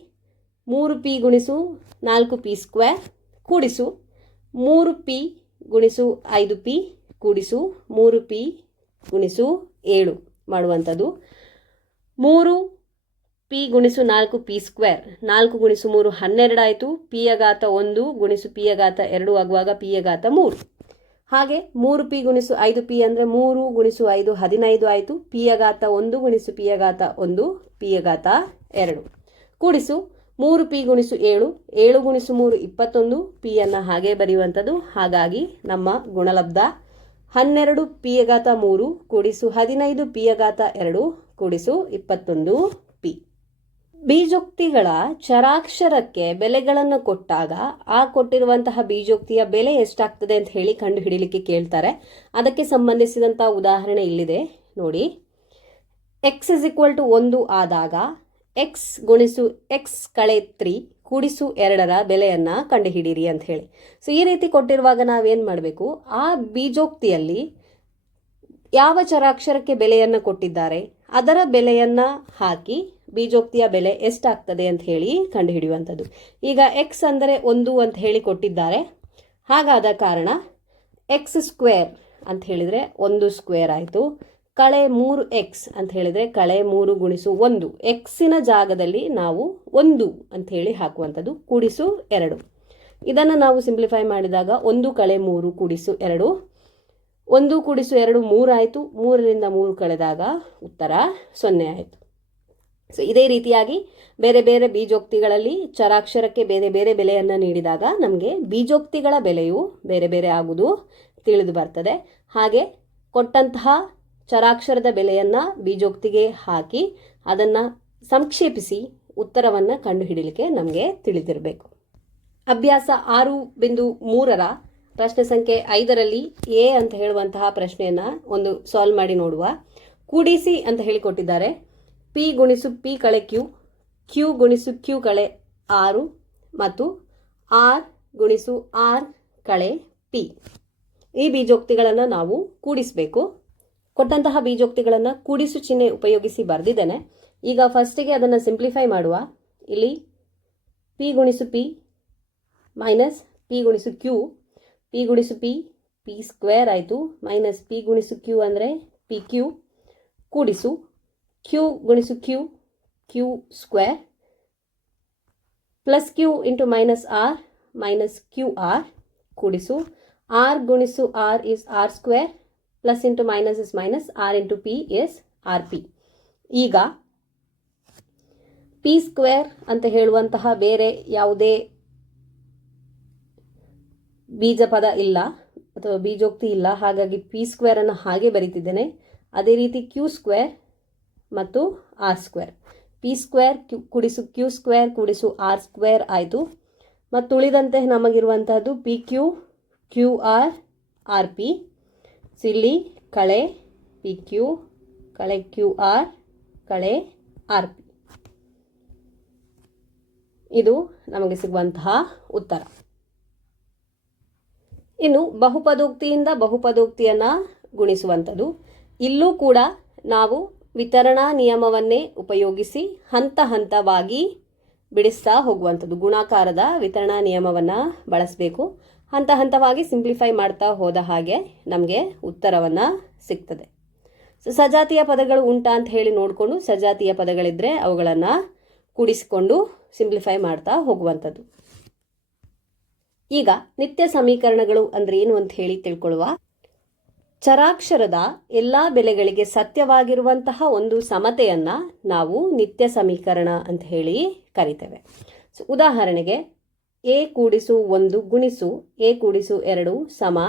3p ಗುಣಿಸು 4p² ಕೂಡಿಸು 3p ಗುಣಿಸು 5p ಕೂಡಿಸು 3p ಗುಣಿಸು 7 ಮಾಡುವಂಥದ್ದು. 3p ಗುಣಿಸು 4p², 4 ಗುಣಿಸು 3 12 ಆಯಿತು. p ಯ ಘಾತ 1 ಗುಣಿಸು p ಯ ಘಾತ 2 ಆಗುವಾಗ p ಯ ಘಾತ 3. ಹಾಗೆ 3p ಗುಣಿಸು 5p ಅಂದರೆ 3 ಗುಣಿಸು 5 15 ಆಯಿತು. p ಯ ಘಾತ 1 ಗುಣಿಸು p ಯ ಘಾತ 1 p ಯ ಘಾತ 2 ಕೂಡಿಸು 3p ಗುಣಿಸು 7, 7 ಗುಣಿಸು 3 21, p ಯನ್ನು ಹಾಗೆ ಬರೆಯುವಂಥದ್ದು. ಹಾಗಾಗಿ ನಮ್ಮ ಗುಣಲಬ್ಧ 12p ಯ ಘಾತ 3 ಕೂಡಿಸು 15p ಯ ಘಾತ 2 ಕೂಡಿಸು 21p. ಬೀಜೋಕ್ತಿಗಳ ಚರಾಕ್ಷರಕ್ಕೆ ಬೆಲೆಗಳನ್ನು ಕೊಟ್ಟಾಗ ಆ ಕೊಟ್ಟಿರುವಂತಹ ಬೀಜೋಕ್ತಿಯ ಬೆಲೆ ಎಷ್ಟಾಗ್ತದೆ ಅಂತ ಹೇಳಿ ಕಂಡು ಹಿಡಿಲಿಕ್ಕೆ ಕೇಳ್ತಾರೆ. ಅದಕ್ಕೆ ಸಂಬಂಧಿಸಿದಂತಹ ಉದಾಹರಣೆ ಇಲ್ಲಿದೆ ನೋಡಿ. x = 1 ಆದಾಗ x ಗುಣಿಸು x ಕಳೆ 3 ಕೂಡಿಸು 2ರ ಬೆಲೆಯನ್ನು ಕಂಡುಹಿಡಿಯಿರಿ ಅಂತ ಹೇಳಿ. ಸೊ ಈ ರೀತಿ ಕೊಟ್ಟಿರುವಾಗ ನಾವೇನು ಮಾಡಬೇಕು, ಆ ಬೀಜೋಕ್ತಿಯಲ್ಲಿ ಯಾವ ಚರಾಕ್ಷರಕ್ಕೆ ಬೆಲೆಯನ್ನು ಕೊಟ್ಟಿದ್ದಾರೆ ಅದರ ಬೆಲೆಯನ್ನು ಹಾಕಿ ಬೀಜೋಕ್ತಿಯ ಬೆಲೆ ಎಷ್ಟಾಗ್ತದೆ ಅಂತ ಹೇಳಿ ಕಂಡುಹಿಡಿಯುವಂಥದ್ದು. ಈಗ x ಅಂದರೆ 1 ಅಂತ ಹೇಳಿ ಕೊಟ್ಟಿದ್ದಾರೆ. ಹಾಗಾದ ಕಾರಣ x² ಅಂತ ಹೇಳಿದರೆ 1² ಆಯಿತು. ಕಳೆ 3x ಅಂತ ಹೇಳಿದರೆ ಕಳೆ 3 ಗುಣಿಸು 1. ಎಕ್ಸಿನ ಜಾಗದಲ್ಲಿ ನಾವು 1 ಅಂತ ಹೇಳಿ ಹಾಕುವಂಥದ್ದು. ಕೂಡಿಸು 2. ಇದನ್ನು ನಾವು ಸಿಂಪ್ಲಿಫೈ ಮಾಡಿದಾಗ 1 ಕಳೆ 3 ಕೂಡಿಸು 2. 1 ಕೂಡಿಸು 2 3 ಆಯಿತು. 3ರಿಂದ 3 ಕಳೆದಾಗ ಉತ್ತರ 0 ಆಯಿತು. ಸೊ ಇದೇ ರೀತಿಯಾಗಿ ಬೇರೆ ಬೇರೆ ಬೀಜೋಕ್ತಿಗಳಲ್ಲಿ ಚರಾಕ್ಷರಕ್ಕೆ ಬೇರೆ ಬೇರೆ ಬೆಲೆಯನ್ನು ನೀಡಿದಾಗ ನಮಗೆ ಬೀಜೋಕ್ತಿಗಳ ಬೆಲೆಯು ಬೇರೆ ಬೇರೆ ಆಗುವುದು ತಿಳಿದು ಬರ್ತದೆ. ಹಾಗೆ ಕೊಟ್ಟಂತಹ ಚರಾಕ್ಷರದ ಬೆಲೆಯನ್ನು ಬೀಜೋಕ್ತಿಗೆ ಹಾಕಿ ಅದನ್ನು ಸಂಕ್ಷೇಪಿಸಿ ಉತ್ತರವನ್ನು ಕಂಡುಹಿಡಿಯಲಿಕ್ಕೆ ನಮಗೆ ತಿಳಿದಿರಬೇಕು. ಅಭ್ಯಾಸ 6.3ರ ಪ್ರಶ್ನೆ ಸಂಖ್ಯೆ 5ರಲ್ಲಿ ಎ ಅಂತ ಹೇಳುವಂತಹ ಪ್ರಶ್ನೆಯನ್ನು ಒಂದು ಸಾಲ್ವ್ ಮಾಡಿ ನೋಡುವ. ಕೂಡಿಸಿ ಅಂತ ಹೇಳಿಕೊಟ್ಟಿದ್ದಾರೆ. p ಗುಣಿಸು p ಕಳೆ q, q ಗುಣಿಸು q ಕಳೆ 6 ಮತ್ತು r ಗುಣಿಸು r ಕಳೆ p. ಈ ಬೀಜೋಕ್ತಿಗಳನ್ನು ನಾವು ಕೂಡಿಸಬೇಕು. ಕೊಟ್ಟಂತಹ ಬೀಜೋಕ್ತಿಗಳನ್ನು ಕೂಡಿಸು ಚಿಹ್ನೆ ಉಪಯೋಗಿಸಿ ಬರೆದಿದ್ದೇನೆ. ಈಗ ಫಸ್ಟಿಗೆ ಅದನ್ನು ಸಿಂಪ್ಲಿಫೈ ಮಾಡುವ. ಇಲ್ಲಿ p ಗುಣಿಸು p ಮೈನಸ್ p ಗುಣಿಸು q, p ಗುಣಿಸು p p² ಆಯಿತು. ಮೈನಸ್ p ಗುಣಿಸು q ಅಂದರೆ pq ಕೂಡಿಸು q ಗುಣಿಸು q q² plus q into minus r minus qr ಕೂಡಿಸು r ಗುಣಿಸು r is r² plus into minus is minus, r into p is rp. ಈಗ p² ಅಂತ ಹೇಳುವಂತಹ ಬೇರೆ ಯಾವುದೇ ಬೀಜ ಪದ ಇಲ್ಲ ಅಥವಾ ಬೀಜೋಕ್ತಿ ಇಲ್ಲ. ಹಾಗಾಗಿ p² ಅನ್ನು ಹಾಗೆ ಬರೀತಿದ್ದೇನೆ. ಅದೇ ರೀತಿ q² ಮತ್ತು r². p² ಕೂಡಿಸು q² ಕೂಡಿಸು r² ಆಯಿತು. ಮತ್ತು ಉಳಿದಂತೆ ನಮಗಿರುವಂತಹದ್ದು pq qr rp. ಸೊ ಇಲ್ಲಿ ಕಳೆ pq ಕಳೆ qr ಕಳೆ RP. ಇದು ನಮಗೆ ಸಿಗುವಂತಹ ಉತ್ತರ. ಇನ್ನು ಬಹುಪದೋಕ್ತಿಯಿಂದ ಬಹುಪದೋಕ್ತಿಯನ್ನು ಗುಣಿಸುವಂಥದ್ದು. ಇಲ್ಲೂ ಕೂಡ ನಾವು ವಿತರಣಾ ನಿಯಮವನ್ನೇ ಉಪಯೋಗಿಸಿ ಹಂತ ಹಂತವಾಗಿ ಬಿಡಿಸ್ತಾ ಹೋಗುವಂಥದ್ದು. ಗುಣಾಕಾರದ ವಿತರಣಾ ನಿಯಮವನ್ನು ಬಳಸಬೇಕು. ಹಂತ ಹಂತವಾಗಿ ಸಿಂಪ್ಲಿಫೈ ಮಾಡ್ತಾ ಹೋದ ಹಾಗೆ ನಮಗೆ ಉತ್ತರವನ್ನು ಸಿಗ್ತದೆ. ಸಜಾತಿಯ ಪದಗಳು ಉಂಟಾ ಅಂತ ಹೇಳಿ ನೋಡಿಕೊಂಡು ಸಜಾತಿಯ ಪದಗಳಿದ್ದರೆ ಅವುಗಳನ್ನು ಕೂಡಿಸಿಕೊಂಡು ಸಿಂಪ್ಲಿಫೈ ಮಾಡ್ತಾ ಹೋಗುವಂಥದ್ದು. ಈಗ ನಿತ್ಯ ಸಮೀಕರಣಗಳು ಅಂದ್ರೆ ಏನು ಅಂತ ಹೇಳಿ ತಿಳ್ಕೊಳ್ಳುವ. ಚರಾಕ್ಷರದ ಎಲ್ಲ ಬೆಲೆಗಳಿಗೆ ಸತ್ಯವಾಗಿರುವಂತಹ ಒಂದು ಸಮತೆಯನ್ನು ನಾವು ನಿತ್ಯ ಸಮೀಕರಣ ಅಂತ ಹೇಳಿ ಕರಿತೇವೆ. ಉದಾಹರಣೆಗೆ a ಕೂಡಿಸು 1 ಗುಣಿಸು a ಕೂಡಿಸು 2 ಸಮ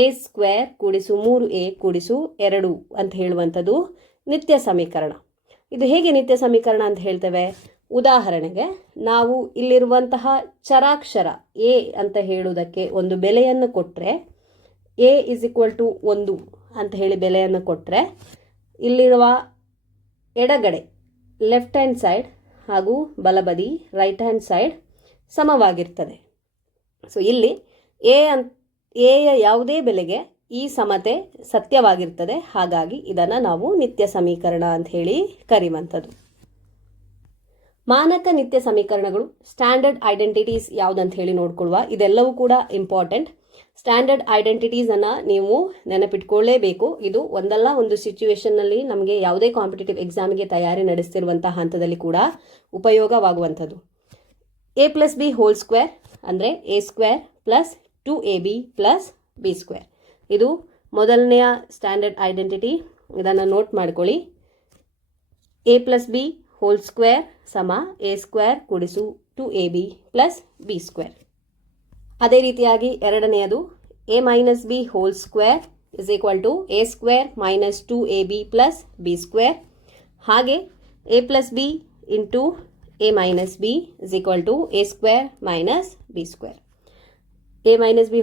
a² ಕೂಡಿಸು 3a ಕೂಡಿಸು 2 ಅಂತ ಹೇಳುವಂಥದ್ದು ನಿತ್ಯ ಸಮೀಕರಣ. ಇದು ಹೇಗೆ ನಿತ್ಯ ಸಮೀಕರಣ ಅಂತ ಹೇಳ್ತೇವೆ? ಉದಾಹರಣೆಗೆ ನಾವು ಇಲ್ಲಿರುವಂತಹ ಚರಾಕ್ಷರ a ಅಂತ ಹೇಳುವುದಕ್ಕೆ ಒಂದು ಬೆಲೆಯನ್ನು ಕೊಟ್ಟರೆ a = 1 ಅಂತ ಹೇಳಿ ಬೆಲೆಯನ್ನು ಕೊಟ್ಟರೆ ಇಲ್ಲಿರುವ ಎಡಗಡೆ ಲೆಫ್ಟ್ ಹ್ಯಾಂಡ್ ಸೈಡ್ ಹಾಗೂ ಬಲಬದಿ ರೈಟ್ ಹ್ಯಾಂಡ್ ಸೈಡ್ ಸಮವಾಗಿರ್ತದೆ. ಸೊ ಇಲ್ಲಿ ಎಯ ಯಾವುದೇ ಬೆಲೆಗೆ ಈ ಸಮತೆ ಸತ್ಯವಾಗಿರ್ತದೆ. ಹಾಗಾಗಿ ಇದನ್ನು ನಾವು ನಿತ್ಯ ಸಮೀಕರಣ ಅಂತ ಹೇಳಿ ಕರೆಯುವಂಥದ್ದು. ಮಾನಕ ನಿತ್ಯ ಸಮೀಕರಣಗಳು, ಸ್ಟ್ಯಾಂಡರ್ಡ್ ಐಡೆಂಟಿಟೀಸ್ ಯಾವುದಂತ ಹೇಳಿ ನೋಡ್ಕೊಳ್ಳುವ. ಇದೆಲ್ಲವೂ ಕೂಡ ಇಂಪಾರ್ಟೆಂಟ್. ಸ್ಟ್ಯಾಂಡರ್ಡ್ ಐಡೆಂಟಿಟೀಸ್ ಅನ್ನು ನೀವು ನೆನಪಿಟ್ಕೊಳ್ಳೇಬೇಕು. ಇದು ಒಂದಲ್ಲ ಒಂದು ಸಿಚುವೇಶನ್ನಲ್ಲಿ ನಮಗೆ ಯಾವುದೇ ಕಾಂಪಿಟೇಟಿವ್ ಎಕ್ಸಾಮಿಗೆ ತಯಾರಿ ನಡೆಸ್ತಿರುವಂತಹ ಹಂತದಲ್ಲಿ ಕೂಡ ಉಪಯೋಗವಾಗುವಂಥದ್ದು. a+b² ಅಂದರೆ a² + 2ab + b². ಇದು ಮೊದಲನೆಯ ಸ್ಟ್ಯಾಂಡರ್ಡ್ ಐಡೆಂಟಿಟಿ. ಇದನ್ನು ನೋಟ್ ಮಾಡ್ಕೊಳ್ಳಿ. a+b² ಸಮ a² ಕೂಡಿಸು 2ab + b². ಅದೇ ರೀತಿಯಾಗಿ ಎರಡನೆಯದು a - b² = a² - 2ab + b². ಹಾಗೆ a+b × a - b = a² - b². a - b²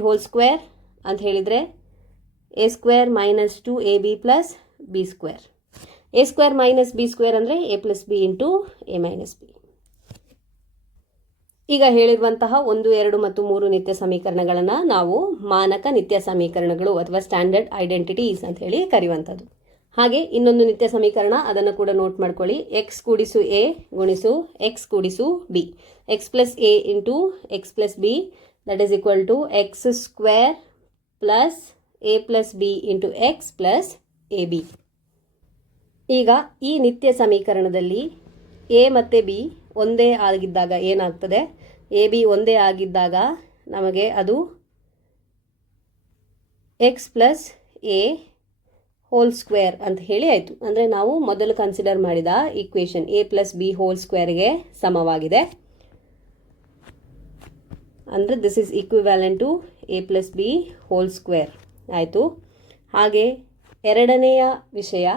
ಅಂತ ಹೇಳಿದರೆ a² - 2ab + b². a² - b² ಅಂದರೆ a+b × a - b. ಈಗ ಹೇಳಿರುವಂತಹ 1, 2 ಮತ್ತು 3 ನಿತ್ಯ ಸಮೀಕರಣಗಳನ್ನು ನಾವು ಮಾನಕ ನಿತ್ಯ ಸಮೀಕರಣಗಳು ಅಥವಾ ಸ್ಟ್ಯಾಂಡರ್ಡ್ ಐಡೆಂಟಿಟೀಸ್ ಅಂತ ಹೇಳಿ ಕರೆಯುವಂಥದ್ದು. ಹಾಗೆ ಇನ್ನೊಂದು ನಿತ್ಯ ಸಮೀಕರಣ, ಅದನ್ನು ಕೂಡ ನೋಟ್ ಮಾಡ್ಕೊಳ್ಳಿ. x ಕೂಡಿಸು a ಗುಣಿಸು x ಕೂಡಿಸು b, x + a × x + b = x² + a + b × x + ab. ಈಗ ಈ ನಿತ್ಯ ಸಮೀಕರಣದಲ್ಲಿ a ಮತ್ತು b ಒಂದೇ ಆಗಿದ್ದಾಗ ಏನಾಗ್ತದೆ? a b ಒಂದೇ ಆಗಿದ್ದಾಗ ನಮಗೆ ಅದು x + a² ಅಂತ ಹೇಳಿ ಆಯಿತು. ಅಂದರೆ ನಾವು ಮೊದಲು ಕನ್ಸಿಡರ್ ಮಾಡಿದ ಈಕ್ವೇಷನ್ a + b² ಸಮವಾಗಿದೆ. ಅಂದರೆ this is equivalent to a + b² ಆಯಿತು. ಹಾಗೆ ಎರಡನೆಯ ವಿಷಯ,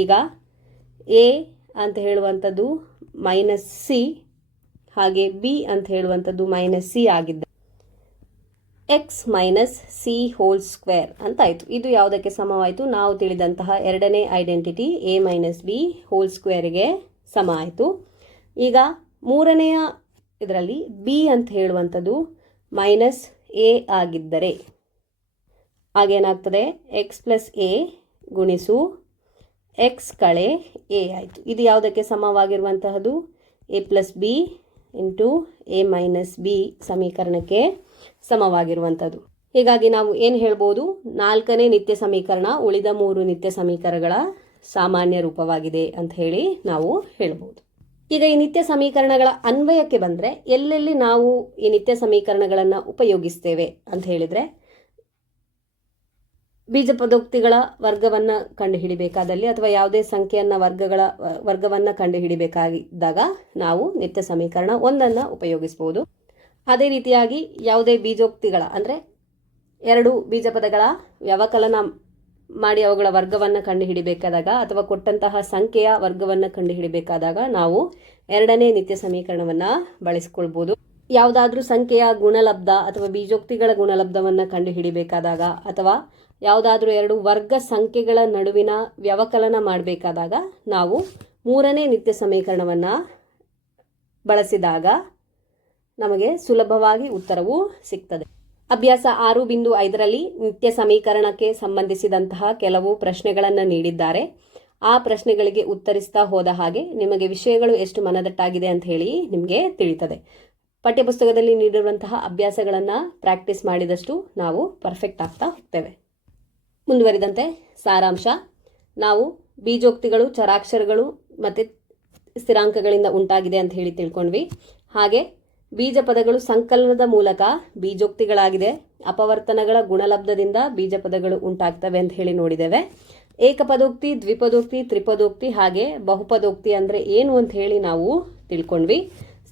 ಈಗ a ಅಂತ ಹೇಳುವಂಥದ್ದು -c ಹಾಗೆ b ಅಂತ ಹೇಳುವಂಥದ್ದು -c ಆಗಿದ್ದ x - c² ಅಂತ ಆಯಿತು. ಇದು ಯಾವುದಕ್ಕೆ ಸಮವಾಯಿತು? ನಾವು ತಿಳಿದಂತಹ ಎರಡನೇ ಐಡೆಂಟಿಟಿ a - b² ಸಮ ಆಯಿತು. ಈಗ ಮೂರನೆಯ ಇದರಲ್ಲಿ b ಅಂತ ಹೇಳುವಂಥದ್ದು -a ಆಗಿದ್ದರೆ ಆಗೇನಾಗ್ತದೆ? x + a ಗುಣಿಸು x - a ಆಯಿತು. ಇದು ಯಾವುದಕ್ಕೆ ಸಮವಾಗಿರುವಂತಹದ್ದು? a + b × a - b ಸಮೀಕರಣಕ್ಕೆ ಸಮವಾಗಿರುವಂಥದ್ದು. ಹೀಗಾಗಿ ನಾವು ಏನು ಹೇಳ್ಬೋದು? 4ನೇ ನಿತ್ಯ ಸಮೀಕರಣ ಉಳಿದ 3 ನಿತ್ಯ ಸಮೀಕರಣಗಳ ಸಾಮಾನ್ಯ ರೂಪವಾಗಿದೆ ಅಂತ ಹೇಳಿ ನಾವು ಹೇಳ್ಬೋದು. ಈಗ ಈ ನಿತ್ಯ ಸಮೀಕರಣಗಳ ಅನ್ವಯಕ್ಕೆ ಬಂದರೆ ಎಲ್ಲೆಲ್ಲಿ ನಾವು ಈ ನಿತ್ಯ ಸಮೀಕರಣಗಳನ್ನು ಉಪಯೋಗಿಸ್ತೇವೆ ಅಂತ ಹೇಳಿದರೆ, ಬೀಜ ಪದೋಕ್ತಿಗಳ ವರ್ಗವನ್ನು ಕಂಡುಹಿಡಿಬೇಕಾದಲ್ಲಿ ಅಥವಾ ಯಾವುದೇ ಸಂಖ್ಯೆಯನ್ನು ವರ್ಗವನ್ನು ಕಂಡುಹಿಡಿಬೇಕಾಗಿದ್ದಾಗ ನಾವು ನಿತ್ಯ ಸಮೀಕರಣ 1 ಉಪಯೋಗಿಸ್ಬೋದು. ಅದೇ ರೀತಿಯಾಗಿ ಯಾವುದೇ ಬೀಜೋಕ್ತಿಗಳ ಅಂದರೆ 2 ಬೀಜ ಪದಗಳ ವ್ಯವಕಲನ ಮಾಡಿ ಅವುಗಳ ವರ್ಗವನ್ನು ಕಂಡುಹಿಡಿಬೇಕಾದಾಗ ಅಥವಾ ಕೊಟ್ಟಂತಹ ಸಂಖ್ಯೆಯ ವರ್ಗವನ್ನು ಕಂಡುಹಿಡಿಬೇಕಾದಾಗ ನಾವು 2ನೇ ನಿತ್ಯ ಸಮೀಕರಣವನ್ನು ಬಳಸಿಕೊಳ್ಬೋದು. ಯಾವುದಾದ್ರೂ ಸಂಖ್ಯೆಯ ಗುಣಲಬ್ಧ ಅಥವಾ ಬೀಜೋಕ್ತಿಗಳ ಗುಣಲಬ್ಧವನ್ನು ಕಂಡುಹಿಡಿಬೇಕಾದಾಗ ಅಥವಾ ಯಾವುದಾದ್ರೂ 2 ವರ್ಗ ಸಂಖ್ಯೆಗಳ ನಡುವಿನ ವ್ಯವಕಲನ ಮಾಡಬೇಕಾದಾಗ ನಾವು ಮೂರನೇ ನಿತ್ಯ ಸಮೀಕರಣವನ್ನು ಬಳಸಿದಾಗ ನಮಗೆ ಸುಲಭವಾಗಿ ಉತ್ತರವು ಸಿಗ್ತದೆ. ಅಭ್ಯಾಸ 6.5ರಲ್ಲಿ ನಿತ್ಯ ಸಮೀಕರಣಕ್ಕೆ ಸಂಬಂಧಿಸಿದಂತಹ ಕೆಲವು ಪ್ರಶ್ನೆಗಳನ್ನು ನೀಡಿದ್ದಾರೆ. ಆ ಪ್ರಶ್ನೆಗಳಿಗೆ ಉತ್ತರಿಸ್ತಾ ಹೋದ ಹಾಗೆ ನಿಮಗೆ ವಿಷಯಗಳು ಎಷ್ಟು ಮನದಟ್ಟಾಗಿದೆ ಅಂತ ಹೇಳಿ ನಿಮಗೆ ತಿಳಿತದೆ. ಪಠ್ಯಪುಸ್ತಕದಲ್ಲಿ ನೀಡಿರುವಂತಹ ಅಭ್ಯಾಸಗಳನ್ನು ಪ್ರಾಕ್ಟೀಸ್ ಮಾಡಿದಷ್ಟು ನಾವು ಪರ್ಫೆಕ್ಟ್ ಆಗ್ತಾ ಹೋಗ್ತೇವೆ. ಮುಂದುವರಿದಂತೆ ಸಾರಾಂಶ, ನಾವು ಬೀಜೋಕ್ತಿಗಳು, ಚರಾಕ್ಷರಗಳು ಮತ್ತು ಸ್ಥಿರಾಂಕಗಳಿಂದ ಉಂಟಾಗಿದೆ ಅಂತ ಹೇಳಿ ತಿಳ್ಕೊಂಡ್ವಿ. ಹಾಗೆ ಬೀಜ ಪದಗಳು ಸಂಕಲನದ ಮೂಲಕ ಬೀಜೋಕ್ತಿಗಳಾಗಿದೆ. ಅಪವರ್ತನಗಳ ಗುಣಲಬ್ಧದಿಂದ ಬೀಜ ಪದಗಳು ಉಂಟಾಗ್ತವೆ ಅಂತ ಹೇಳಿ ನೋಡಿದ್ದೇವೆ. ಏಕಪದೋಕ್ತಿ, ದ್ವಿಪದೋಕ್ತಿ, ತ್ರಿಪದೋಕ್ತಿ ಹಾಗೆ ಬಹುಪದೋಕ್ತಿ ಅಂದರೆ ಏನು ಅಂತ ಹೇಳಿ ನಾವು ತಿಳ್ಕೊಂಡ್ವಿ.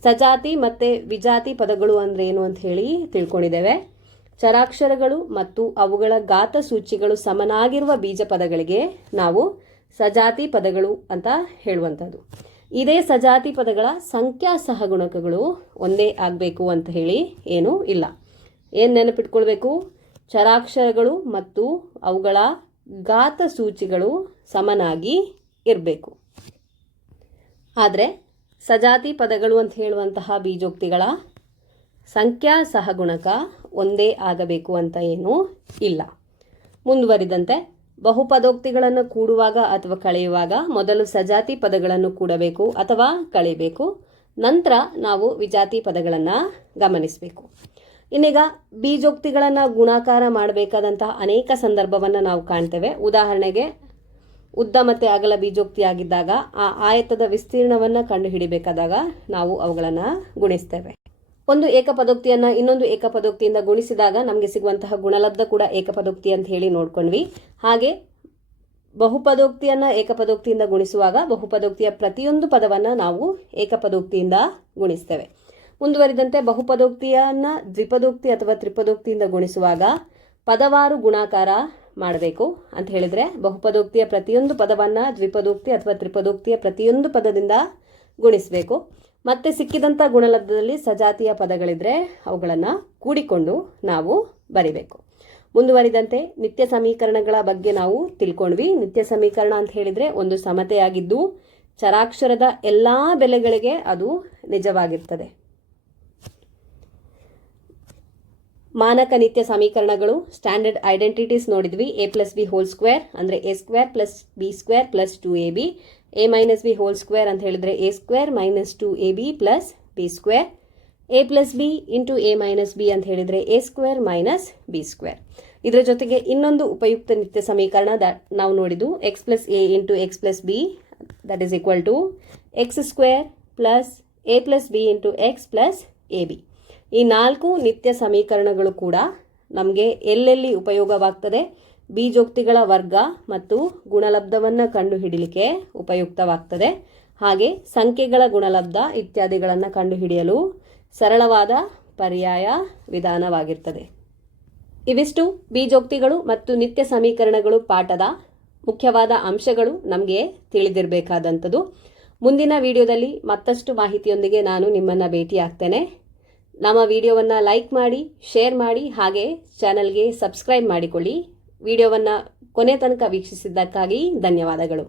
ಸಜಾತಿ ಮತ್ತು ವಿಜಾತಿ ಪದಗಳು ಅಂದರೆ ಏನು ಅಂತ ಹೇಳಿ ತಿಳ್ಕೊಂಡಿದ್ದೇವೆ. ಚರಾಕ್ಷರಗಳು ಮತ್ತು ಅವುಗಳ ಗಾತ ಸೂಚಿಗಳು ಸಮನಾಗಿರುವ ಬೀಜ ಪದಗಳಿಗೆ ನಾವು ಸಜಾತಿ ಪದಗಳು ಅಂತ ಹೇಳುವಂಥದ್ದು. ಇದೇ ಸಜಾತಿ ಪದಗಳ ಸಂಖ್ಯಾ ಸಹಗುಣಕಗಳು ಒಂದೇ ಆಗಬೇಕು ಅಂತ ಹೇಳಿ ಏನೂ ಇಲ್ಲ. ಏನು ನೆನಪಿಟ್ಕೊಳ್ಬೇಕು? ಚರಾಕ್ಷರಗಳು ಮತ್ತು ಅವುಗಳ ಗಾತ ಸೂಚಿಗಳು ಸಮನಾಗಿ ಇರಬೇಕು. ಆದರೆ ಸಜಾತಿ ಪದಗಳು ಅಂತ ಹೇಳುವಂತಹ ಬೀಜೋಕ್ತಿಗಳ ಸಂಖ್ಯಾ ಸಹಗುಣಕ ಒಂದೇ ಆಗಬೇಕು ಅಂತ ಏನೂ ಇಲ್ಲ. ಮುಂದುವರಿದಂತೆ ಬಹುಪದೋಕ್ತಿಗಳನ್ನು ಕೂಡುವಾಗ ಅಥವಾ ಕಳೆಯುವಾಗ ಮೊದಲು ಸಜಾತಿ ಪದಗಳನ್ನು ಕೂಡಬೇಕು ಅಥವಾ ಕಳೆಯಬೇಕು. ನಂತರ ನಾವು ವಿಜಾತಿ ಪದಗಳನ್ನು ಗಮನಿಸಬೇಕು. ಇನ್ನೀಗ ಬೀಜೋಕ್ತಿಗಳನ್ನು ಗುಣಾಕಾರ ಮಾಡಬೇಕಾದಂತಹ ಅನೇಕ ಸಂದರ್ಭವನ್ನು ನಾವು ಕಾಣ್ತೇವೆ. ಉದಾಹರಣೆಗೆ ಉದ್ದ ಮತ್ತು ಅಗಲ ಬೀಜೋಕ್ತಿ ಆಗಿದ್ದಾಗ ಆ ಆಯತದ ವಿಸ್ತೀರ್ಣವನ್ನು ಕಂಡುಹಿಡಿಬೇಕಾದಾಗ ನಾವು ಅವುಗಳನ್ನು ಗುಣಿಸ್ತೇವೆ. ಒಂದು ಏಕಪದೋಕ್ತಿಯನ್ನು ಇನ್ನೊಂದು ಏಕಪದೋಕ್ತಿಯಿಂದ ಗುಣಿಸಿದಾಗ ನಮಗೆ ಸಿಗುವಂತಹ ಗುಣಲಬ್ಧ ಕೂಡ ಏಕಪದೋಕ್ತಿ ಅಂತ ಹೇಳಿ ನೋಡ್ಕೊಂಡ್ವಿ. ಹಾಗೆ ಬಹುಪದೋಕ್ತಿಯನ್ನು ಏಕಪದೋಕ್ತಿಯಿಂದ ಗುಣಿಸುವಾಗ ಬಹುಪದೋಕ್ತಿಯ ಪ್ರತಿಯೊಂದು ಪದವನ್ನು ನಾವು ಏಕಪದೋಕ್ತಿಯಿಂದ ಗುಣಿಸ್ತೇವೆ. ಮುಂದುವರಿದಂತೆ ಬಹುಪದೋಕ್ತಿಯನ್ನು ದ್ವಿಪದೋಕ್ತಿ ಅಥವಾ ತ್ರಿಪದೋಕ್ತಿಯಿಂದ ಗುಣಿಸುವಾಗ ಪದವಾರು ಗುಣಾಕಾರ ಮಾಡಬೇಕು ಅಂತ ಹೇಳಿದರೆ ಬಹುಪದೋಕ್ತಿಯ ಪ್ರತಿಯೊಂದು ಪದವನ್ನು ದ್ವಿಪದೋಕ್ತಿ ಅಥವಾ ತ್ರಿಪದೋಕ್ತಿಯ ಪ್ರತಿಯೊಂದು ಪದದಿಂದ ಗುಣಿಸಬೇಕು. ಮತ್ತೆ ಸಿಕ್ಕಿದಂಥ ಗುಣಲಬ್ಧದಲ್ಲಿ ಸಜಾತಿಯ ಪದಗಳಿದ್ರೆ ಅವುಗಳನ್ನು ಕೂಡಿಕೊಂಡು ನಾವು ಬರಿಬೇಕು. ಮುಂದುವರಿದಂತೆ ನಿತ್ಯ ಸಮೀಕರಣಗಳ ಬಗ್ಗೆ ನಾವು ತಿಳ್ಕೊಂಡ್ವಿ. ನಿತ್ಯ ಸಮೀಕರಣ ಅಂತ ಹೇಳಿದರೆ ಒಂದು ಸಮತೆಯಾಗಿದ್ದು ಚರಾಕ್ಷರದ ಎಲ್ಲ ಬೆಲೆಗಳಿಗೆ ಅದು ನಿಜವಾಗಿರ್ತದೆ. ಮಾನಕ ನಿತ್ಯ ಸಮೀಕರಣಗಳು, ಸ್ಟ್ಯಾಂಡರ್ಡ್ ಐಡೆಂಟಿಟೀಸ್ ನೋಡಿದ್ವಿ. a+b² ಅಂದರೆ a² + b² + 2ab. a-b ಹೋಲ್² ಅಂತ ಹೇಳಿದರೆ a² - 2ab + b². a+b × a-b ಅಂತ ಹೇಳಿದರೆ a² - b². ಇದರ ಜೊತೆಗೆ ಇನ್ನೊಂದು ಉಪಯುಕ್ತ ನಿತ್ಯ ಸಮೀಕರಣ ನಾವು ನೋಡಿದ್ದು x + a × x + b that is equal to x² + a+b × x + ab. ಈ 4 ನಿತ್ಯ ಸಮೀಕರಣಗಳು ಕೂಡ ನಮಗೆ ಎಲ್ಲೆಲ್ಲಿ ಉಪಯೋಗವಾಗ್ತದೆ? ಬೀಜೋಕ್ತಿಗಳ ವರ್ಗ ಮತ್ತು ಗುಣಲಬ್ಧವನ್ನು ಕಂಡುಹಿಡಿಯಲಿಕ್ಕೆ ಉಪಯುಕ್ತವಾಗ್ತದೆ. ಹಾಗೆ ಸಂಖ್ಯೆಗಳ ಗುಣಲಬ್ಧ ಇತ್ಯಾದಿಗಳನ್ನು ಕಂಡುಹಿಡಿಯಲು ಸರಳವಾದ ಪರ್ಯಾಯ ವಿಧಾನವಾಗಿರ್ತದೆ. ಇವಿಷ್ಟು ಬೀಜೋಕ್ತಿಗಳು ಮತ್ತು ನಿತ್ಯ ಸಮೀಕರಣಗಳು ಪಾಠದ ಮುಖ್ಯವಾದ ಅಂಶಗಳು ನಮಗೆ ತಿಳಿದಿರಬೇಕಾದಂಥದ್ದು. ಮುಂದಿನ ವಿಡಿಯೋದಲ್ಲಿ ಮತ್ತಷ್ಟು ಮಾಹಿತಿಯೊಂದಿಗೆ ನಾನು ನಿಮ್ಮನ್ನು ಭೇಟಿಯಾಗ್ತೇನೆ. ನಮ್ಮ ವಿಡಿಯೋವನ್ನು ಲೈಕ್ ಮಾಡಿ, ಶೇರ್ ಮಾಡಿ, ಹಾಗೆ ಚಾನಲ್ಗೆ ಸಬ್ಸ್ಕ್ರೈಬ್ ಮಾಡಿಕೊಳ್ಳಿ. ವಿಡಿಯೋವನ್ನು ಕೊನೆ ತನಕ ವೀಕ್ಷಿಸಿದ್ದಕ್ಕಾಗಿ ಧನ್ಯವಾದಗಳು.